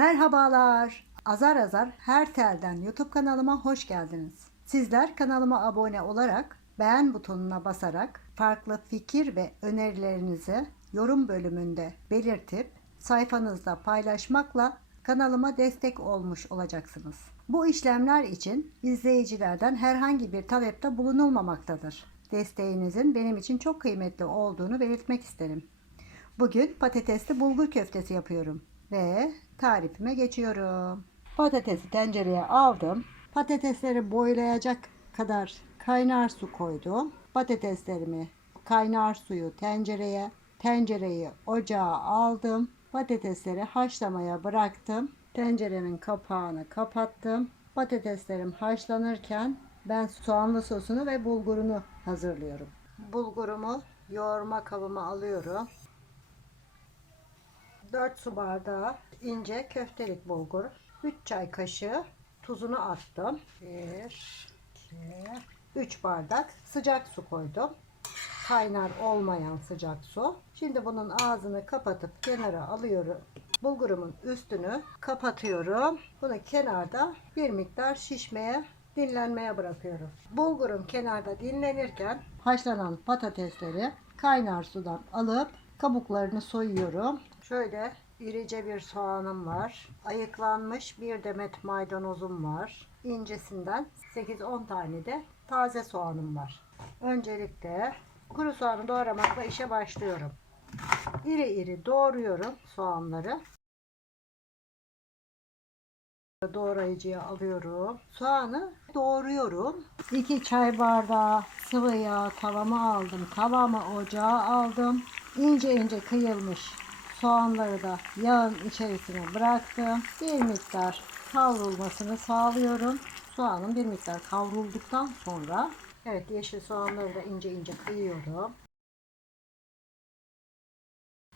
Merhabalar. Azar azar her telden YouTube kanalıma hoş geldiniz. Sizler kanalıma abone olarak beğen butonuna basarak farklı fikir ve önerilerinizi yorum bölümünde belirtip sayfanızda paylaşmakla kanalıma destek olmuş olacaksınız. Bu işlemler için izleyicilerden herhangi bir talepte bulunulmamaktadır. Desteğinizin benim için çok kıymetli olduğunu belirtmek isterim. Bugün patatesli bulgur köftesi yapıyorum ve tarifime geçiyorum. Patatesi tencereye aldım. Patatesleri boylayacak kadar kaynar su koydum. Patateslerimi kaynar suyu tencereye, tencereyi ocağa aldım. Patatesleri haşlamaya bıraktım. Tenceremin kapağını kapattım. Patateslerim haşlanırken ben soğanlı sosunu ve bulgurunu hazırlıyorum. Bulgurumu yoğurma kabıma alıyorum. 4 su bardağı ince köftelik bulgur. 3 çay kaşığı tuzunu attım. 1, 2, 3 bardak sıcak su koydum. Kaynar olmayan sıcak su. Şimdi bunun ağzını kapatıp kenara alıyorum. Bulgurumun üstünü kapatıyorum. Bunu kenarda bir miktar şişmeye dinlenmeye bırakıyorum. Bulgurum kenarda dinlenirken haşlanan patatesleri kaynar sudan alıp kabuklarını soyuyorum. Şöyle irice bir soğanım var. Ayıklanmış bir demet maydanozum var. İncesinden 8-10 tane de taze soğanım var. Öncelikle kuru soğanı doğramakla işe başlıyorum. İri iri doğruyorum soğanları. Doğrayıcıya alıyorum. Soğanı doğruyorum. 2 çay bardağı sıvı yağ tavama aldım. Tavamı ocağa aldım. İnce ince kıyılmış soğanları da yağın içerisine bıraktım. Bir miktar kavrulmasını sağlıyorum. Soğanın bir miktar kavrulduktan sonra evet yeşil soğanları da ince ince kıyıyorum.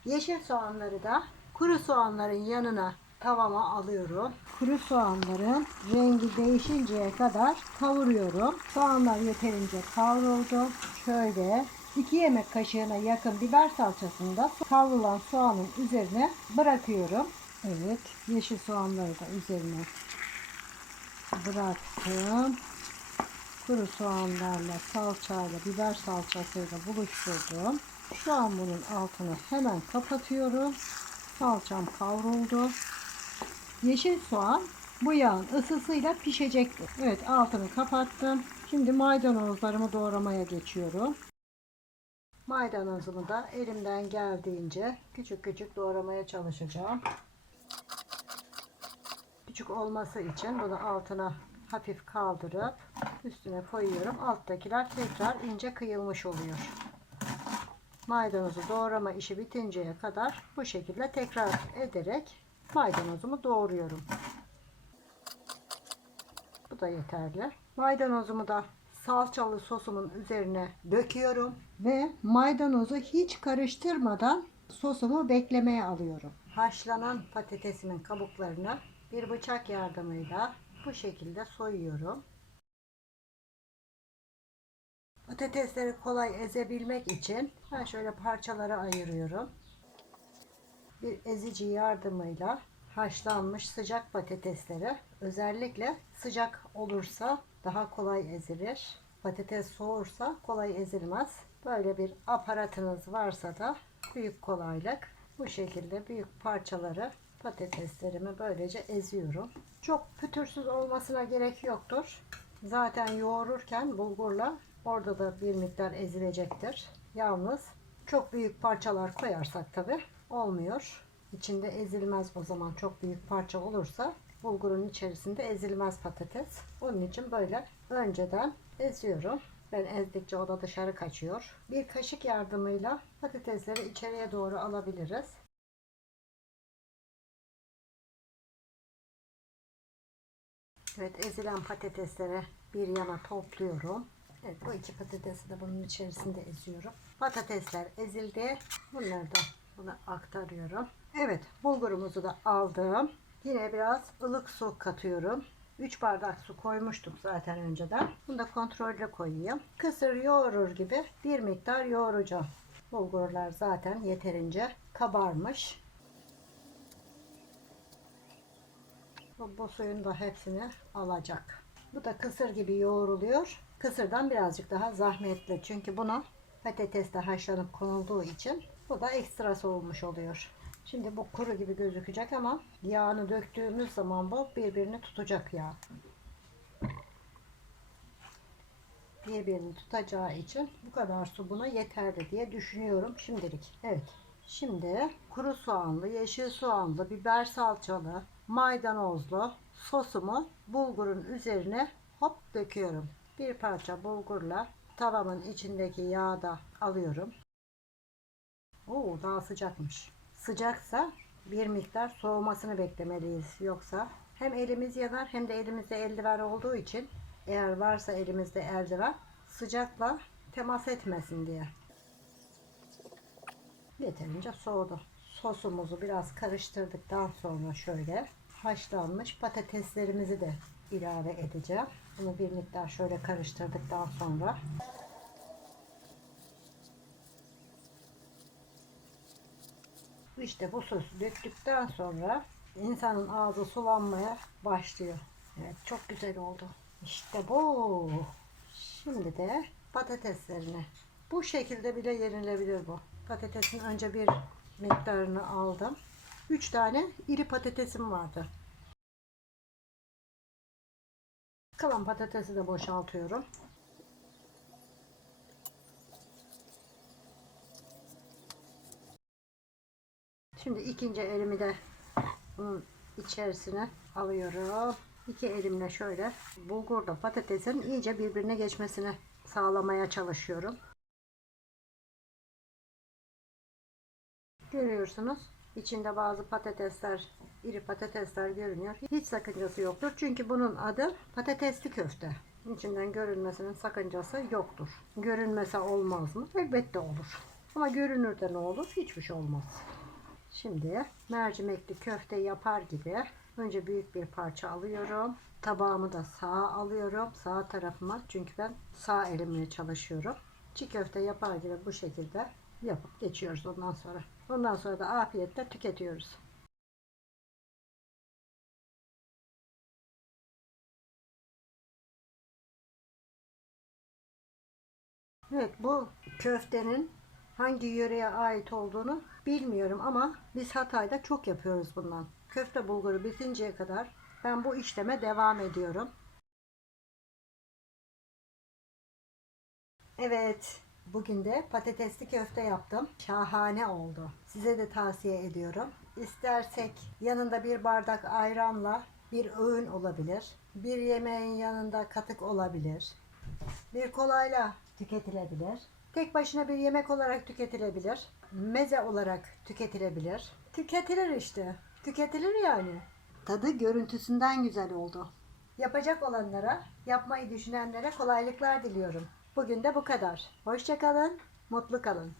Yeşil soğanları da kuru soğanların yanına tavama alıyorum. Kuru soğanların rengi değişinceye kadar kavuruyorum. Soğanlar yeterince kavruldu. Şöyle 2 yemek kaşığına yakın biber salçasını da kavrulan soğanın üzerine bırakıyorum. Evet, yeşil soğanları da üzerine bıraktım. Kuru soğanlarla, salçayla, biber salçasıyla buluşturdum. Şu an bunun altını hemen kapatıyorum. Salçam kavruldu. Yeşil soğan bu yağın ısısıyla pişecektir. Evet altını kapattım. Şimdi maydanozlarımı doğramaya geçiyorum. Maydanozumu da elimden geldiğince küçük küçük doğramaya çalışacağım. Küçük olması için bunu altına hafif kaldırıp üstüne koyuyorum. Alttakiler tekrar ince kıyılmış oluyor. Maydanozu doğrama işi bitinceye kadar bu şekilde tekrar ederek maydanozumu doğruyorum. Bu da yeterli. Maydanozumu da salçalı sosumun üzerine döküyorum ve maydanozu hiç karıştırmadan sosumu beklemeye alıyorum. Haşlanan patatesimin kabuklarını bir bıçak yardımıyla bu şekilde soyuyorum. Patatesleri kolay ezebilmek için ben şöyle parçalara ayırıyorum. Bir ezici yardımıyla haşlanmış sıcak patatesleri özellikle sıcak olursa daha kolay ezilir. Patates soğursa kolay ezilmez. Böyle bir aparatınız varsa da büyük kolaylık. Bu şekilde büyük parçaları patateslerimi böylece eziyorum. Çok pütürsüz olmasına gerek yoktur. Zaten yoğururken bulgurla orada da bir miktar ezilecektir. Yalnız çok büyük parçalar koyarsak tabi olmuyor. İçinde ezilmez o zaman çok büyük parça olursa bulgurun içerisinde ezilmez patates. Onun için böyle önceden eziyorum. Ben ezdikçe o da dışarı kaçıyor. Bir kaşık yardımıyla patatesleri içeriye doğru alabiliriz. Evet ezilen patatesleri bir yana topluyorum. Evet bu iki patatesi de bunun içerisinde eziyorum. Patatesler ezildi. Bunları da buna aktarıyorum. Evet bulgurumuzu da aldım. Yine biraz ılık su katıyorum. 3 bardak su koymuştum zaten önceden. Bunu da kontrolle koyayım. Kısır yoğurur gibi bir miktar yoğuracağım. Bulgurlar zaten yeterince kabarmış. Bu, bu suyun da hepsini alacak. Bu da kısır gibi yoğruluyor. Kısırdan birazcık daha zahmetli. Çünkü buna patates de haşlanıp konulduğu için bu da ekstrası olmuş oluyor. Şimdi bu kuru gibi gözükecek ama yağını döktüğümüz zaman bu birbirini tutacak yağ. Birbirini tutacağı için bu kadar su buna yeterli diye düşünüyorum şimdilik. Evet. Şimdi kuru soğanlı, yeşil soğanlı, biber salçalı, maydanozlu sosumu bulgurun üzerine hop döküyorum. Bir parça bulgurla tavamın içindeki yağı alıyorum. Oo daha sıcakmış. Sıcaksa bir miktar soğumasını beklemeliyiz. Yoksa hem elimiz yanar hem de elimizde eldiven olduğu için eğer varsa elimizde eldiven sıcakla temas etmesin diye. Yeterince soğudu. Sosumuzu biraz karıştırdıktan sonra şöyle haşlanmış patateslerimizi de ilave edeceğim. Bunu bir miktar şöyle karıştırdıktan sonra İşte bu sosu döktükten sonra insanın ağzı sulanmaya başlıyor. Evet çok güzel oldu. İşte bu. Şimdi de patateslerini. Bu şekilde bile yenilebilir bu. Patatesin önce bir miktarını aldım. 3 tane iri patatesim vardı. Kalan patatesi de boşaltıyorum. Şimdi ikinci elimi de bunun içerisine alıyorum. İki elimle şöyle bulgurda patatesin iyice birbirine geçmesini sağlamaya çalışıyorum. Görüyorsunuz. içinde bazı patatesler, iri patatesler görünüyor. Hiç sakıncası yoktur. Çünkü bunun adı patatesli köfte. İçinden görünmesinin sakıncası yoktur. Görünmese olmaz mı? Elbette olur. Ama görünür de ne olur? Hiçbir şey olmaz. Şimdi mercimekli köfte yapar gibi önce büyük bir parça alıyorum. Tabağımı da sağa alıyorum. Sağ tarafıma. Çünkü ben sağ elimle çalışıyorum. Çiğ köfte yapar gibi bu şekilde yapıp geçiyoruz ondan sonra. Ondan sonra da afiyetle tüketiyoruz. Evet bu köftenin hangi yöreye ait olduğunu bilmiyorum ama biz Hatay'da çok yapıyoruz bundan. Köfte bulguru bitinceye kadar ben bu işleme devam ediyorum. Evet, bugün de patatesli köfte yaptım. Şahane oldu. Size de tavsiye ediyorum. İstersek yanında bir bardak ayranla bir öğün olabilir. Bir yemeğin yanında katık olabilir. Bir kolayla tüketilebilir. Tek başına bir yemek olarak tüketilebilir. Meze olarak tüketilebilir. Tüketilir işte. Tüketilir yani. Tadı görüntüsünden güzel oldu. Yapacak olanlara, yapmayı düşünenlere kolaylıklar diliyorum. Bugün de bu kadar. Hoşçakalın, mutlu kalın.